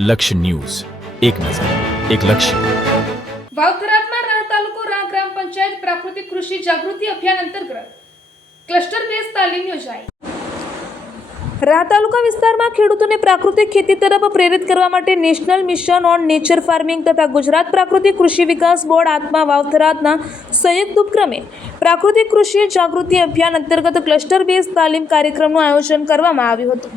લક્ષ્ય ન્યૂઝ, એક નજર, એક લક્ષ્ય. વાવથરામાં રાહ તાલુકો રાહ ગ્રામ પંચાયત પ્રાકૃતિક કૃષિ જાગૃતિ અભિયાન અંતર્ગત ક્લસ્ટર બેઝ તાલીમ યોજાઈ. રાહ તાલુકા વિસ્તારમાં ખેડૂતોને પ્રાકૃતિક ખેતી તરફ પ્રેરિત કરવા માટે national mission on nature farming તથા ગુજરાત પ્રાકૃતિક કૃષિ વિકાસ બોર્ડ આત્મા વાવથરાના સંયુક્ત ઉપક્રમે પ્રાકૃતિક કૃષિ જાગૃતિ અભિયાન અંતર્ગત ક્લસ્ટર બેઝ તાલીમ કાર્યક્રમનું આયોજન કરવામાં આવ્યું હતું.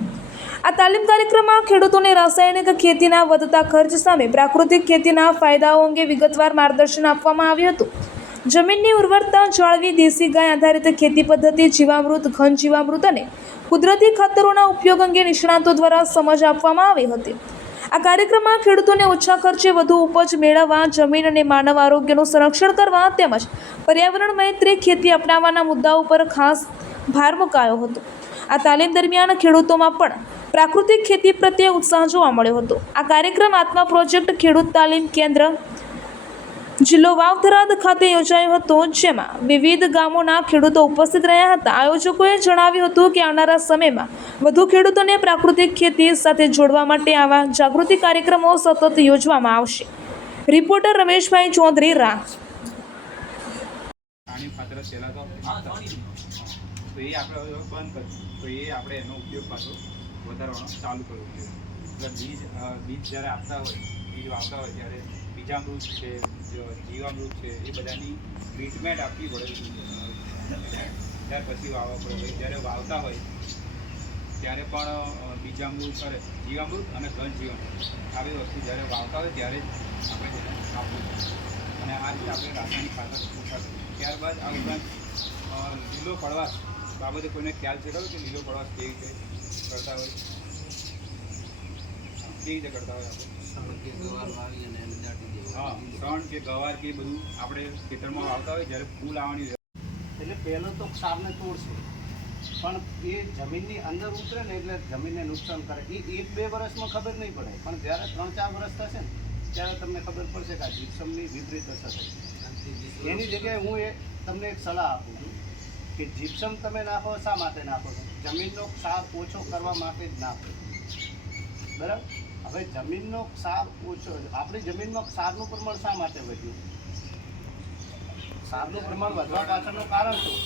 આ તાલીમ કાર્યક્રમમાં ખેડૂતોને રાસાયણિક ખેતીના વધતા ખર્ચ સામે પ્રાકૃતિક ખેતીના ફાયદાઓ અંગે વિગતવાર માર્ગદર્શન આપવામાં આવ્યું હતું. જમીનની ઉર્વરતા જાળવી દેશી ગાય આધારિત ખેતી પદ્ધતિ, જીવામૃત, ઘન જીવામૃત અને કુદરતી ખાતરોના ઉપયોગ અંગે નિષ્ણાતો દ્વારા સમજ આપવામાં આવી હતી. આ કાર્યક્રમમાં ખેડૂતોને ઓછા ખર્ચે વધુ ઉપજ મેળવવા, જમીન અને માનવ આરોગ્યનું સંરક્ષણ કરવા તેમજ પર્યાવરણ મૈત્રી ખેતી અપનાવવાના મુદ્દાઓ પર ખાસ ભાર મુકાયો હતો. આ તાલીમ દરમિયાન ખેડૂતોમાં પણ પ્રાકૃતિક ખેતી પ્રત્યે ઉત્સાહ જોવા મળ્યો હતો. આ કાર્યક્રમ આત્મા પ્રોજેક્ટ ખેડૂત તાલીમ કેન્દ્ર જિલ્લો વાવથરાદ ખાતે યોજાયો હતો, જેમાં વિવિધ ગામોના ખેડૂતો ઉપસ્થિત રહ્યા હતા. આયોજકોએ જણાવ્યું હતું કે આવનારા સમયમાં વધુ ખેડૂતોને પ્રાકૃતિક ખેતી સાથે જોડવા માટે આવા જાગૃતિ કાર્યક્રમો સતત યોજવામાં આવશે. રિપોર્ટર રમેશભાઈ ચૌધરી, રાહ. તો એ આપણે બંધ કરીશું, તો એ આપણે એનો ઉપયોગ પાછો વધારવાનો ચાલુ કરવો જોઈએ. બીજ જ્યારે આપતા હોય, બીજ વાવતા હોય ત્યારે બીજામૃત છે, જીવામૃત છે, એ બધાની ટ્રીટમેન્ટ આપવી પડે. ત્યાર પછી વાવવા પડે. જ્યારે વાવતા હોય ત્યારે પણ બીજામૃત કરે, જીવામૃત અને ઘન જીવામૃત આવી વસ્તુ જ્યારે વાવતા હોય ત્યારે જ આપણે આપવું પડે. અને આ રીતે આપણે રાસાયણિક ખાતર મૂકતા. ત્યારબાદ આ ઉપરાંત લીલો પડવાશ બાબતે કોઈને ખ્યાલ છે ખરો કે લીલો પડવાશ કેવી રીતે કરતા હોય? કેવી રીતે કરતા હોય આપણે? હા, શણ કે ગવાર કે બધું આપણે ખેતરમાં વાવતા હોય જ્યારે ફૂલ આવવાની એટલે પહેલો તો ક્ષારને તોડશે, પણ એ જમીનની અંદર ઉતરે ને એટલે જમીનને નુકસાન કરે. એ 1-2 વર્ષમાં ખબર નહીં પડે, પણ જ્યારે 3-4 વર્ષ થશે ને ત્યારે તમને ખબર પડશે કે આ જીપ્સમની વિપરીત અસર થઈ. એની જગ્યાએ હું તમને એક સલાહ આપું છું કે જીપ્સમ તમે નાખો, શા માટે નાખો છો? જમીનનો ક્ષાર ઓછો કરવા માટે જ નાખો, બરાબર? હવે જમીનનો ક્ષાર ઓછો, આપણી જમીનમાં ક્ષારનું પ્રમાણ શા માટે વધ્યું? ક્ષારનું પ્રમાણ વધવા પાછળનું કારણ શું?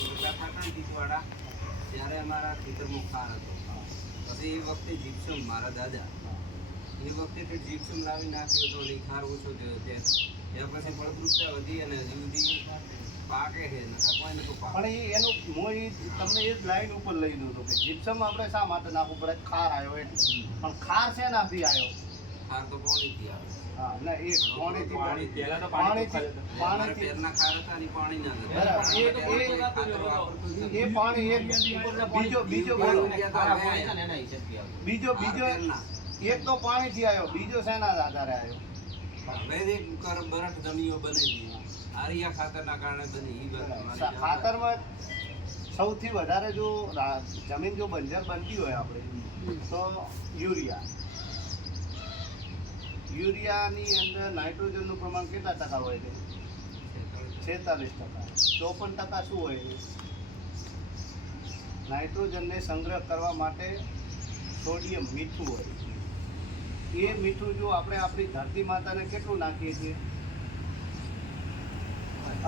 ત્યારે અમારા ખેતરમાં ક્ષાર હતો, પછી એ વખતે જીપ્સમ, મારા દાદા એ વખતે જીપ્સમ લાવી નાખ્યો હતો અને ખાર ઓછો થયો. ત્યાં પછી ફળદ્રુપતા વધી અને હજી સુધી પાકે છે. પણ એનું હું તમને એ જ લાઈન ઉપર લઈ દઉં છું કે જીપ્સમ આપણે શા માટે નાખવું પડે? ખાર આવ્યો એટલે. પણ ખાર શેનાથી આવ્યો? ખાર તો પાણીથી આવે. હા, ના, એ પાણીથી પેરના ખાર હતા ને પાણી ના એ પાણી એક બીજો એક તો પાણીથી આવ્યો, બીજો શેના આધારે આવ્યો? વૈદિક બરફ જમીઓ બની ગઈ આરિયા ખાતરના કારણે બની. ખાતરમાં સૌથી વધારે જો જમીન જો બંજર બનતી હોય આપણે તો યુરિયાની અંદર નાઇટ્રોજનનું પ્રમાણ કેટલા ટકા હોય છે? 46%. 54% શું હોય છે? નાઇટ્રોજનને સંગ્રહ કરવા માટે સોડિયમ, મીઠું હોય. એ મીઠું જો આપણે આપણી ધરતી માતાને કેટલું નાખીએ છીએ?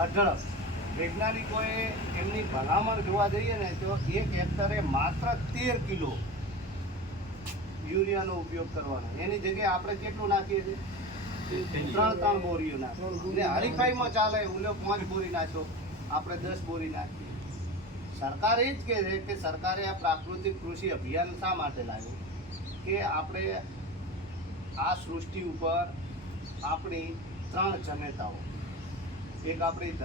અઢળક. વૈજ્ઞાનિકોએ એમની ભલામણ જોવા જઈએ ને તો 1 હેક્ટરે માત્ર 13 કિલો યુરિયાનો ઉપયોગ કરવાનો. એની જગ્યાએ આપણે કેટલું નાખીએ છીએ? 3 બોરીઓ નાખીએ. એટલે હરીફાઈમાં ચાલે, ઓલો 5 બોરી નાખો, આપણે 10 બોરી નાખીએ. સરકાર એ જ કહે છે કે સરકારે આ પ્રાકૃતિક કૃષિ અભિયાન શા માટે લાવ્યું? કે આપણે આ સૃષ્ટિ ઉપર આપણી 3 જનેતાઓ, એક આપણી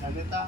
જનેતા,